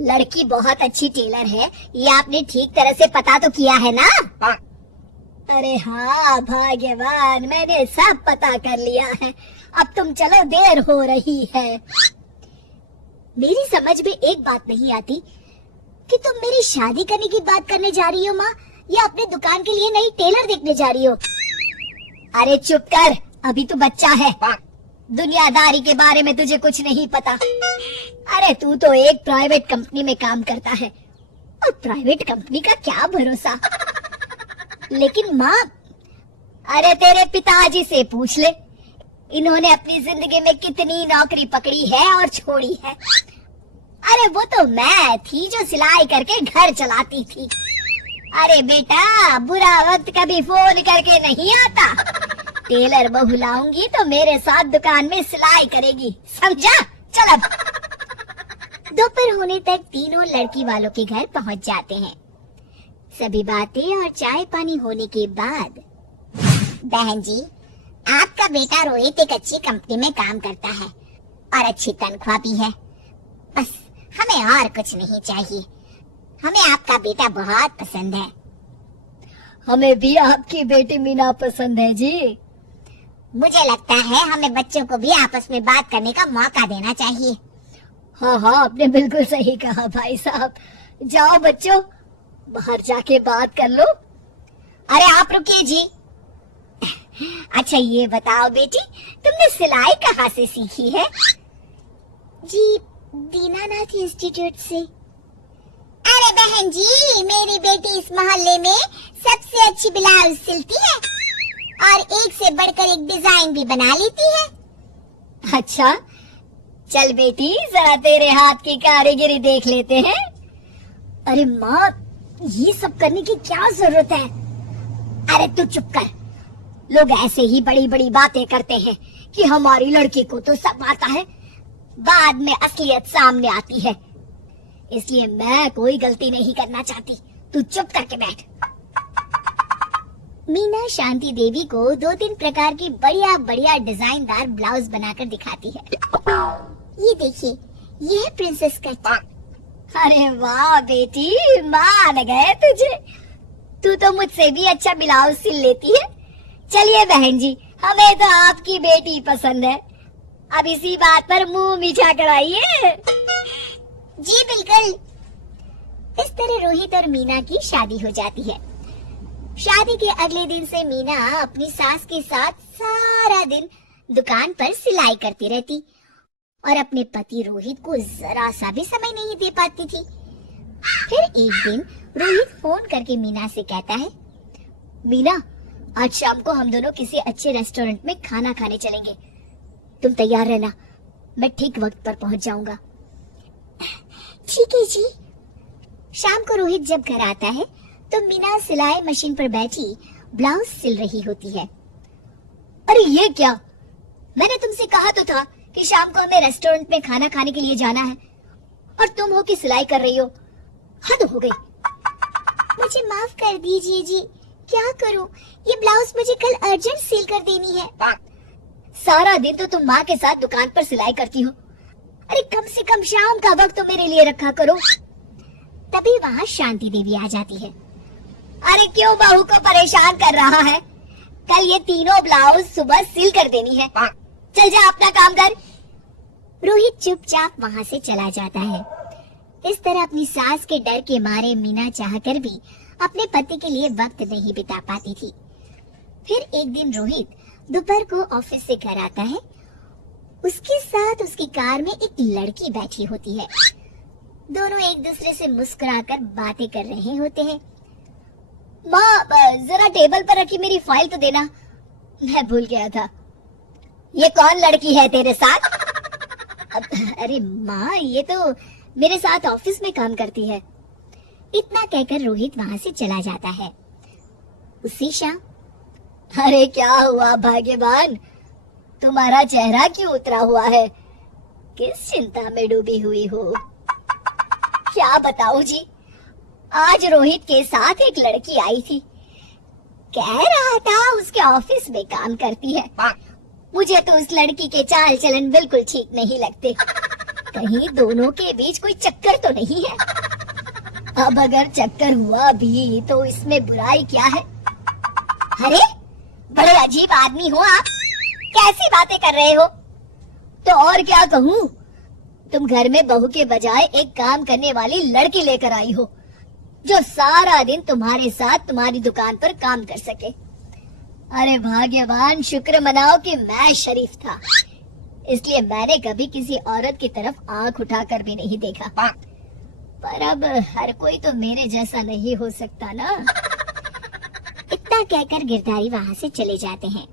लड़की बहुत अच्छी टेलर है, ये आपने ठीक तरह से पता तो किया है ना? अरे हाँ भाग्यवान, मैंने सब पता कर लिया है। अब तुम चलो, देर हो रही है। मेरी समझ में एक बात नहीं आती कि तुम मेरी शादी करने की बात करने जा रही हो माँ, या अपने दुकान के लिए नई टेलर देखने जा रही हो? अरे चुप कर, अभी तो बच्चा है। दुनियादारी के बारे में तुझे कुछ नहीं पता। अरे तू तो एक प्राइवेट कंपनी में काम करता है, और प्राइवेट कंपनी का क्या भरोसा। लेकिन माँ, अरे तेरे पिताजी से पूछ ले, इन्होंने अपनी जिंदगी में कितनी नौकरी पकड़ी है और छोड़ी है। अरे वो तो मैं थी जो सिलाई करके घर चलाती थी। अरे बेटा, बुरा वक्त कभी फोन करके नहीं आता। टेलर बहू लाऊंगी तो मेरे साथ दुकान में सिलाई करेगी, समझा? चल अब। दोपहर होने तक तीनों लड़की वालों के घर पहुंच जाते हैं। सभी बातें और चाय पानी होने के बाद, बहन जी, आपका बेटा रोहित एक अच्छी कंपनी में काम करता है और अच्छी तनख्वाह भी है। बस हमें और कुछ नहीं चाहिए। हमें आपका बेटा बहुत पसंद है। हमें भी आपकी बेटी मीना पसंद है जी। मुझे लगता है हमें बच्चों को भी आपस में बात करने का मौका देना चाहिए। हाँ हाँ, आपने बिल्कुल सही कहा भाई साहब। जाओ बच्चों, बाहर जाके बात कर लो। अरे आप रुकिए जी। अच्छा ये बताओ बेटी, तुमने सिलाई कहाँ से सीखी है? जी, दीनानाथ इंस्टीट्यूट से। अरे बहन जी, मेरी बेटी इस मोहल्ले में सबसे अच्छी ब्लाउज सिलती है और एक से बढ़कर एक डिजाइन भी बना लेती है। अच्छा, चल बेटी, जरा तेरे हाथ की कारीगरी देख लेते हैं। अरे माँ, ये सब करने की क्या जरूरत है? अरे तू चुप कर। लोग ऐसे ही बड़ी बड़ी बातें करते हैं कि हमारी लड़की को तो सब आता है, बाद में असलियत सामने आती है। इसलिए मैं कोई गलती नहीं करना चाहती। तू चुप करके बैठ। मीना शांति देवी को 2-3 प्रकार की बढ़िया बढ़िया डिजाइनदार ब्लाउज बनाकर दिखाती है। ये देखिए, ये है प्रिंसेस कट। अरे वाह बेटी, मान गए तुझे। तू तो मुझसे भी अच्छा ब्लाउज सिल लेती है। चलिए बहन जी, हमें तो आपकी बेटी पसंद है। अब इसी बात पर मुंह मीठा कराइए। जी बिल्कुल। इस तरह रोहित और मीना की शादी हो जाती है। शादी के अगले दिन से मीना अपनी सास के साथ सारा दिन दुकान पर सिलाई करती रहती और अपने पति रोहित को जरा सा भी समय नहीं दे पाती थी। फिर एक दिन रोहित फोन करके मीना से कहता है, मीना, आज शाम को हम दोनों किसी अच्छे रेस्टोरेंट में खाना खाने चलेंगे। तुम तैयार रहना, मैं ठीक वक्त पर पहुंच जाऊंगा। ठीक है जी। शाम को रोहित जब घर आता है तो मीना सिलाई मशीन पर बैठी ब्लाउज सिल रही होती है। अरे ये क्या? मैंने तुमसे कहा तो था कि शाम को हमें रेस्टोरेंट में खाना खाने के लिए जाना है, और तुम हो कि सिलाई कर रही हो। हद हो गई। मुझे माफ कर दीजिए जी, क्या करूं, ये ब्लाउज मुझे कल अर्जेंट सिल कर देनी है। सारा दिन तो तुम माँ के साथ दुकान पर सिलाई करती हो। अरे कम से कम शाम का वक्त तो मेरे लिए रखा करो। तभी वहाँ शांति देवी आ जाती है। अरे क्यों बहू को परेशान कर रहा है? कल ये तीनों ब्लाउज सुबह सिल कर देनी है। चल जा अपना काम कर। रोहित चुपचाप वहाँ से चला जाता है। इस तरह अपनी सास के डर के मारे मीना चाहकर भी अपने पति के लिए वक्त नहीं बिता पाती थी। फिर एक दिन रोहित दोपहर को ऑफिस से घर आता है। उसके साथ उसकी कार में एक लड़की बैठी होती है। दोनों एक दूसरे से मुस्कुराकर बातें कर रहे होते हैं। माँ, जरा टेबल पर रखी मेरी फाइल तो देना, मैं भूल गया था। ये कौन लड़की है तेरे साथ? अरे माँ, ये तो मेरे साथ ऑफिस में काम करती है। इतना कहकर रोहित वहाँ से चला जाता है। उसी शाम, अरे क्या हुआ भाग्यवान, तुम्हारा चेहरा क्यों उतरा हुआ है? किस चिंता में डूबी हुई हो? क्या बताऊं जी, आज रोहित के साथ एक लड़की आई थी। कह रहा था उसके ऑफिस में काम करती है। मुझे तो उस लड़की के चाल चलन बिल्कुल ठीक नहीं लगते। कहीं दोनों के बीच कोई चक्कर तो नहीं है? अब अगर चक्कर हुआ भी तो इसमें बुराई क्या है? अरे बड़े अजीब आदमी हो आप, कैसी बातें कर रहे हो? तो और क्या कहूँ, तुम घर में बहू के बजाय एक काम करने वाली लड़की लेकर आई हो जो सारा दिन तुम्हारे साथ तुम्हारी दुकान पर काम कर सके। अरे भाग्यवान, शुक्र मनाओ कि मैं शरीफ था, इसलिए मैंने कभी किसी औरत की तरफ आंख उठाकर भी नहीं देखा। पर अब हर कोई तो मेरे जैसा नहीं हो सकता ना। इतना कहकर गिरधारी वहाँ से चले जाते हैं।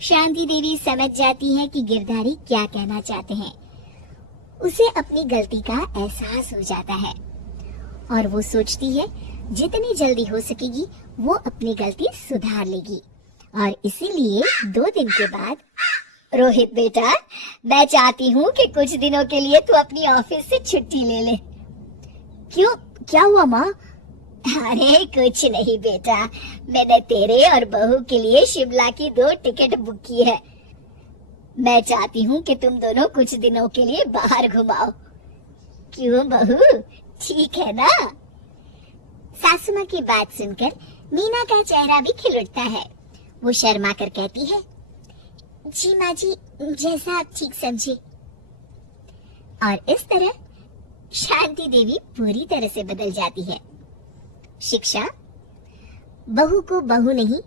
शांति देवी समझ जाती है कि गिरधारी क्या कहना चाहते हैं। उसे अपनी गलती का एहसास हो जाता है और वो सोचती है जितनी जल्दी हो सकेगी वो अपनी गलती सुधार लेगी। और इसीलिए 2 दिन के बाद, रोहित बेटा, मैं चाहती हूँ कि कुछ दिनों के लिए तू अपनी ऑफिस से छुट्टी ले ले। क्यों, क्या हुआ माँ? अरे कुछ नहीं बेटा, मैंने तेरे और बहू के लिए शिमला की 2 टिकट बुक की है। मैं चाहती हूँ कि तुम दोनों कुछ दिनों के लिए बाहर घुमाओ। क्यों बहू, ठीक है ना? सासू माँ की बात सुनकर मीना का चेहरा भी खिल उठता है। वो शर्मा कर कहती है, जी माँ जी, जैसा आप ठीक समझे। और इस तरह शांति देवी पूरी तरह से बदल जाती है। शिक्षा, बहू को बहू नहीं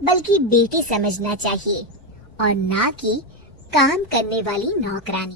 बल्कि बेटी समझना चाहिए और ना कि काम करने वाली नौकरानी।